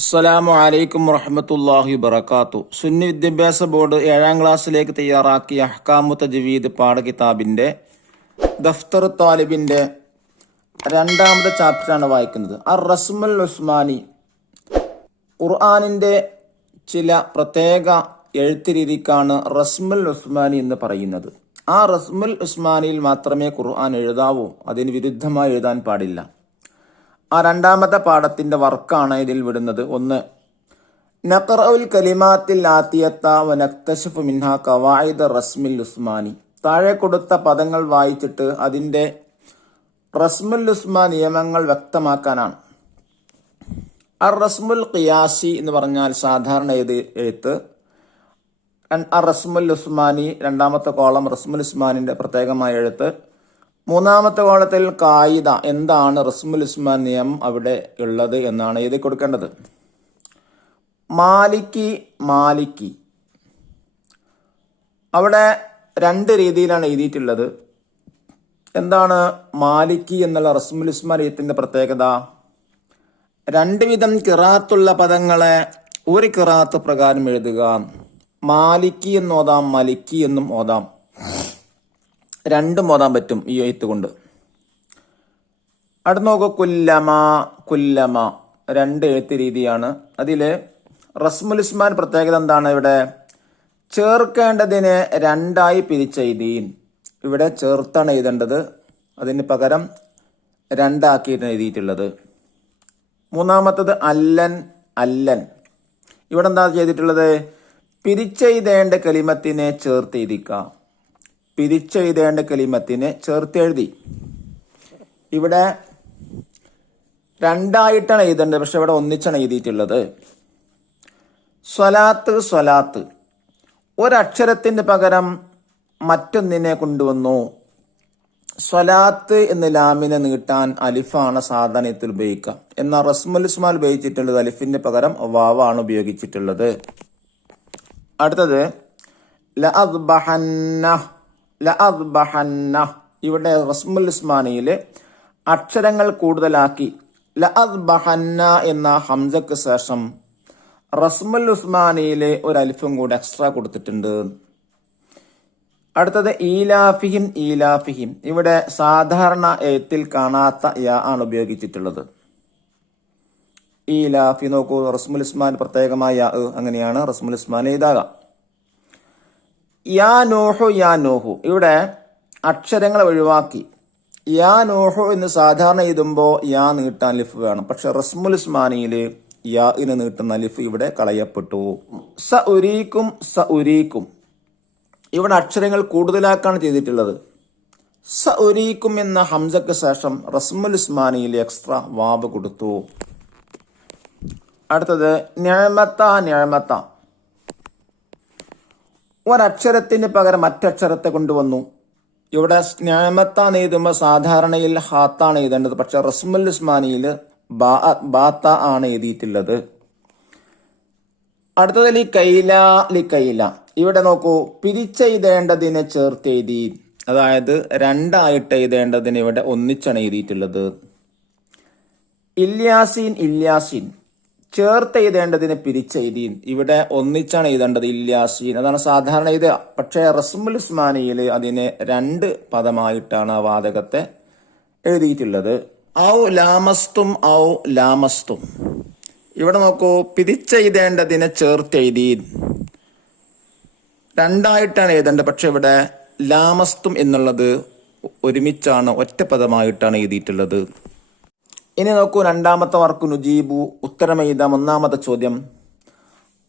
അസ്സലാമു അലൈക്കും വറഹ്മത്തുള്ളാഹി വബറകാത്തു. സുന്നി വിദ്യാഭ്യാസ ബോർഡ് 7ാം ക്ലാസ്സിലേക്ക് തയ്യാറാക്കിയ അഹ്കാമു തജ്വീദ് പാഠകിതാബിന്റെ ദഫ്തർ താലിബിന്റെ 2ാമത്തെ ചാപ്റ്ററാണ് വായിക്കുന്നത്. റസ്മുൽ ഉസ്മാനി. ഖുർആനിന്റെ ചില പ്രത്യേക എഴുത്ത് രീതിക്കാണ് റസ്മുൽ ഉസ്മാനി എന്ന് പറയുന്നത്. ആ റസ്മുൽ ഉസ്മാനിയിൽ മാത്രമേ ഖുർആൻ എഴുതാവൂ, അതിന് വിരുദ്ധമായി എഴുതാൻ പാടില്ല. ആ 2ാമത്തെ പാഠത്തിന്റെ വർക്കാണ് ഇതിൽ വിടുന്നത്. 1. നഖറഉൽ കലിമാത്തിൽ ആതിയത്ത വ നക്തശിഫു മിൻഹാ ഖവായിദ റസ്മിൽ ഉസ്മാനി. താഴെ കൊടുത്ത പദങ്ങൾ വായിച്ചിട്ട് അതിന്റെ റസ്മുൽ ഉസ്മാൻ നിയമങ്ങൾ വ്യക്തമാക്കാനാണ്. റസ്മുൽ ഖിയാസി എന്ന് പറഞ്ഞാൽ സാധാരണ എഴുത്ത്. റസ്മുൽ ഉസ്മാനി 2ാമത്തെ കോളം റസ്മുൽ ഉസ്മാനിന്റെ പ്രത്യേകമായ എഴുത്ത്. 3ാമത്തെ കോളത്തിൽ കായിദ, എന്താണ് റസ്മുൽ ഉസ്മാൻ നിയമം അവിടെ ഉള്ളത് എന്നാണ് എഴുതി കൊടുക്കേണ്ടത്. മാലിക്കി അവിടെ 2 രീതിയിലാണ് എഴുതിയിട്ടുള്ളത്. എന്താണ് മാലിക്കി എന്നുള്ള റസ്മുൽ ഉസ്മാൻ എഴുത്തിന്റെ പ്രത്യേകത? 2 വിധം ഖിറാഅത്തുള്ള പദങ്ങളെ ഒരു ഖിറാഅത്ത് പ്രകാരം എഴുതുക. മാലിക്കി എന്ന് ഓതാം, മലിക്കി എന്നും ഓതാം. 2 ഓതാൻ പറ്റും ഈ എഴുത്ത് കൊണ്ട്. അടുത്ത് നോക്കൂ, കുല്ലമ 2 എഴുത്ത് രീതിയാണ്. അതില് റസ്മുൽ ഉസ്മാൻ പ്രത്യേകത എന്താണ്? ഇവിടെ ചേർക്കേണ്ടതിനെ 2ആയി പിരിച്ചെഴുതി. ഇവിടെ ചേർത്താണ് എഴുതേണ്ടത്, അതിന് പകരം 2 ആക്കിയിട്ടാണ് എഴുതിയിട്ടുള്ളത്. 3ാമത്തത് അല്ലൻ. ഇവിടെ എന്താ ചെയ്തിട്ടുള്ളത്? പിരിച്ചെഴുതേണ്ട കലിമത്തിനെ ചേർത്തെഴുതിക്കാം. പിരിച്ചെഴുതേണ്ട കലിമത്തിനെ ചേർത്തെഴുതി. ഇവിടെ 2ആയിട്ടാണ് എഴുതേണ്ടത്, പക്ഷെ ഇവിടെ ഒന്നിച്ചാണ് എഴുതിയിട്ടുള്ളത്. സ്വലാത്ത് ഒരക്ഷരത്തിന് പകരം മറ്റൊന്നിനെ കൊണ്ടുവന്നു. സ്വലാത്ത് എന്ന് ലാമിനെ നീട്ടാൻ അലിഫാണ് സാധാരണത്തിൽ ഉപയോഗിക്കുക. എന്നാൽ റസ്മുൽ ഉസ്മാൻ ഉപയോഗിച്ചിട്ടുള്ളത് അലിഫിന് പകരം വാവാണ് ഉപയോഗിച്ചിട്ടുള്ളത്. അടുത്തത് ലഅദ്ബഹന്ന. ഇവിടെ റസ്മുൽ ഉസ്മാനിയില് അക്ഷരങ്ങൾ കൂടുതലാക്കി ലഅദ്ബഹന്ന എന്ന ഹംസക്ക് ശേഷം റസ്മുൽ ഉസ്മാനിയില് ഒരു അലിഫും കൂടെ എക്സ്ട്രാ കൊടുത്തിട്ടുണ്ട്. അടുത്തത് ഈലാഫിഹിം. ഇവിടെ സാധാരണ എഴുത്തിൽ കാണാത്ത യാ ആണ് ഉപയോഗിച്ചിട്ടുള്ളത്. ഈലാഫി നോക്കൂ, റസ്മുൽ ഉസ്മാൻ പ്രത്യേകമായ യാ അങ്ങനെയാണ് റസ്മുൽ ഉസ്മാൻ എഴുതാക. യാ നോഹു ഇവിടെ അക്ഷരങ്ങൾ ഒഴിവാക്കി. യാ നോഹു എന്ന് സാധാരണ എഴുതുമ്പോൾ യാ നീട്ടാൻ അലിഫ് വേണം, പക്ഷെ റസ്മുൽ ഉസ്മാനിയില് യാ ഇന് നീട്ടുന്ന അലിഫ് ഇവിടെ കളയപ്പെട്ടു. സഉരീക്കും ഇവിടെ അക്ഷരങ്ങൾ കൂടുതലാക്കാണ് ചെയ്തിട്ടുള്ളത്. സഉരീക്കും എന്ന ഹംസക്ക് ശേഷം റസ്മുൽ ഉസ്മാനിയിൽ എക്സ്ട്രാ വാവ് കൊടുത്തു. അടുത്തത് നിഅമത്ത. ഒരക്ഷരത്തിന് പകരം മറ്റക്ഷരത്തെ കൊണ്ടുവന്നു. ഇവിടെ നിഅമത്ത എഴുതുമ്പോൾ സാധാരണയിൽ ഹാത്താണ് എഴുതേണ്ടത്, പക്ഷെ റസ്മുൽ ഉസ്മാനിയിൽ ബാത്ത ആണ് എഴുതിയിട്ടുള്ളത്. അടുത്തത് ലിക്കൈല. ഇവിടെ നോക്കൂ, പിരിച്ചെഴുതേണ്ടതിനെ ചേർത്തെഴുതി. അതായത് 2ആയിട്ട് എഴുതേണ്ടതിന് ഇവിടെ ഒന്നിച്ചാണ് എഴുതിയിട്ടുള്ളത്. ഇല്യാസീൻ ചേർത്ത് എഴുതേണ്ടതിന് പിരിച്ചെഴുതി. ഇവിടെ ഒന്നിച്ചാണ് എഴുതേണ്ടത് ഇല്യാസീൻ, അതാണ് സാധാരണ എഴുതുക. പക്ഷേ റസ്മുൽ ഉസ്മാനിയിൽ അതിനെ 2 പദമായിട്ടാണ് ആ വാചകത്തെ എഴുതിയിട്ടുള്ളത്. ഔ ലാമസ്തും. ഇവിടെ നോക്കൂ, പിരിച്ചെഴുതേണ്ടതിനെ ചേർത്തെഴുതി. 2ആയിട്ടാണ് എഴുതേണ്ടത്, പക്ഷെ ഇവിടെ ലാമസ്തും എന്നുള്ളത് ഒരുമിച്ചാണ്, ഒറ്റ പദമായിട്ടാണ് എഴുതിയിട്ടുള്ളത്. ഇനി നോക്കൂ, 2ാമത്തെ വർക്ക് നുജീബു, ഉത്തരമെഴുതാം. 1ാമത്തെ ചോദ്യം,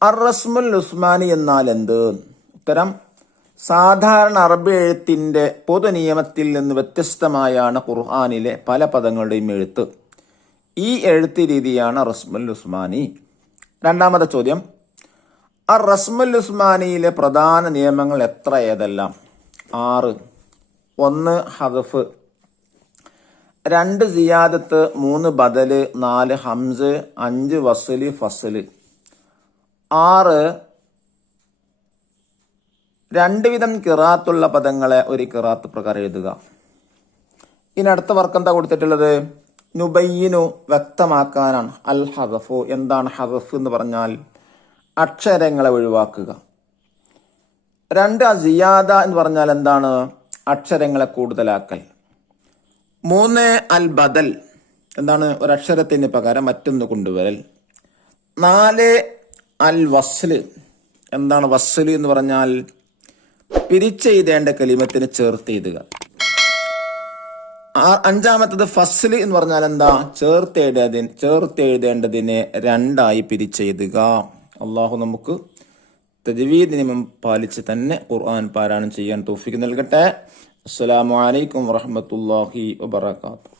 റസ്മുൽ ഉസ്മാനി എന്നാൽ എന്ത്? ഉത്തരം, സാധാരണ അറബി എഴുത്തിന്റെ പൊതു നിയമത്തിൽ നിന്ന് വ്യത്യസ്തമായാണ് ഖുർആനിലെ പല പദങ്ങളുടെയും എഴുത്ത്. ഈ എഴുത്ത് രീതിയാണ് റസ്മുൽ ഉസ്മാനി. 2ാമത്തെ ചോദ്യം, റസ്മുൽ ഉസ്മാനിയിലെ പ്രധാന നിയമങ്ങൾ ഏതെല്ലാം? 6. 1 ഹദഫ്, 2 സിയാദത്ത്, 3 ബദല്, 4 ഹംസ്, 5 വസ്ല് ഫസ്ല്. 6 2 വിധം ഖിറാഅത്തുള്ള പദങ്ങളെ ഒരു ഖിറാഅത്ത് പ്രകാരം എഴുതുക. ഇനി അടുത്ത വർക്ക് എന്താ കൊടുത്തിട്ടുള്ളത്? നുബയ്യിനു വ്യക്തമാക്കാനാണ്. അൽ ഹദഫു, എന്താണ് ഹദഫ് എന്ന് പറഞ്ഞാൽ അക്ഷരങ്ങളെ ഒഴിവാക്കുക. 2 സിയാദ എന്ന് പറഞ്ഞാൽ എന്താണ്? അക്ഷരങ്ങളെ കൂടുതലാക്കൽ. 3 അൽ ബദൽ, എന്താണ്? ഒരക്ഷരത്തിന് പകരം മറ്റൊന്ന് കൊണ്ടുവരൽ. 4 അൽ വസ്ല്, എന്താണ് വസ്ല് എന്ന് പറഞ്ഞാൽ? പിരിച്ചെഴുതേണ്ട കലിമത്തിന് ചേർത്ത് എഴുതുക. 5 ഫസ്ല് എന്ന് പറഞ്ഞാൽ എന്താ? ചേർത്തെഴുതേണ്ടതിനെ 2 പിരിച്ചെഴുതുക. അള്ളാഹു നമുക്ക് തജ്വീദ് നിയമം പാലിച്ച് തന്നെ ഖുർആൻ പാരായണം ചെയ്യാൻ തൗഫീഖ് നൽകട്ടെ. അസ്സലാമു അലൈക്കും വറഹ്മത്തുള്ളാഹി വബറകാതുഹു.